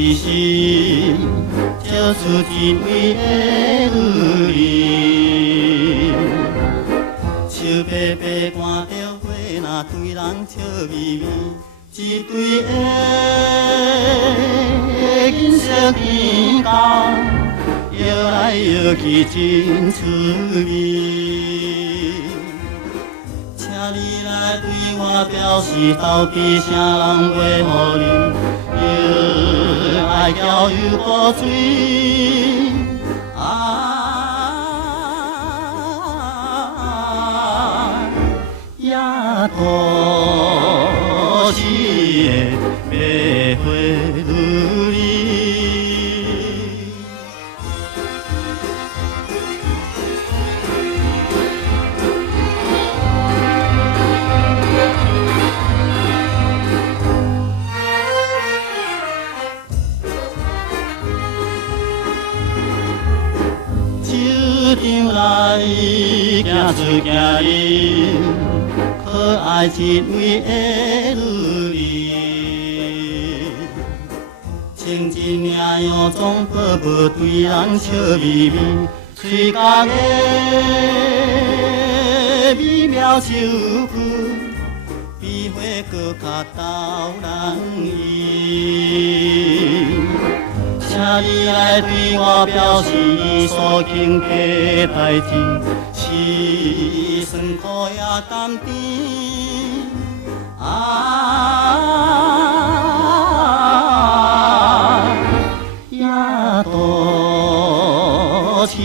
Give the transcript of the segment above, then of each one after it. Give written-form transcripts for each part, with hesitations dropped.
一心，照出天位的女人。树白白看着花，若对人笑眯眯，一对的银色天高，摇来摇去真趣味。请你来对我表示，到底啥人袂予你？又爱叫又无水，也都是个白花女儿。场内行出行入，可爱一位的女人，清真领洋装薄薄，对人笑眯眯，嘴角的美妙手句，比花搁较逗人意。请你来对我表示，伊所经过的代志，是酸苦也甘甜，也都是个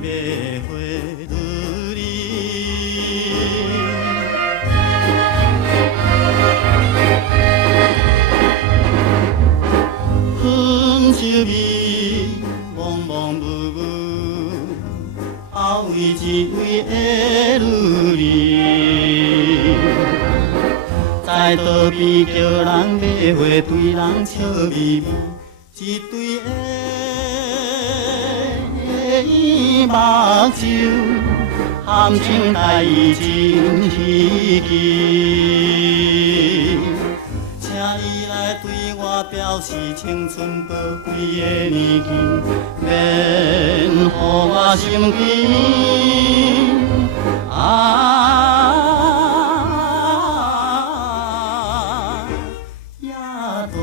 白花女儿。香味茫茫雾雾，包围一位的女人，在倒边叫人买花，对人笑眯眯，一对的圆目睭，含情带意真稀奇。请你来对我表示青春宝贵的年纪，免予我心惊。也都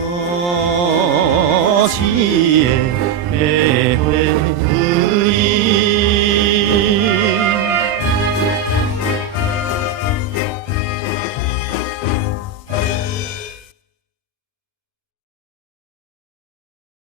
是个白花女儿。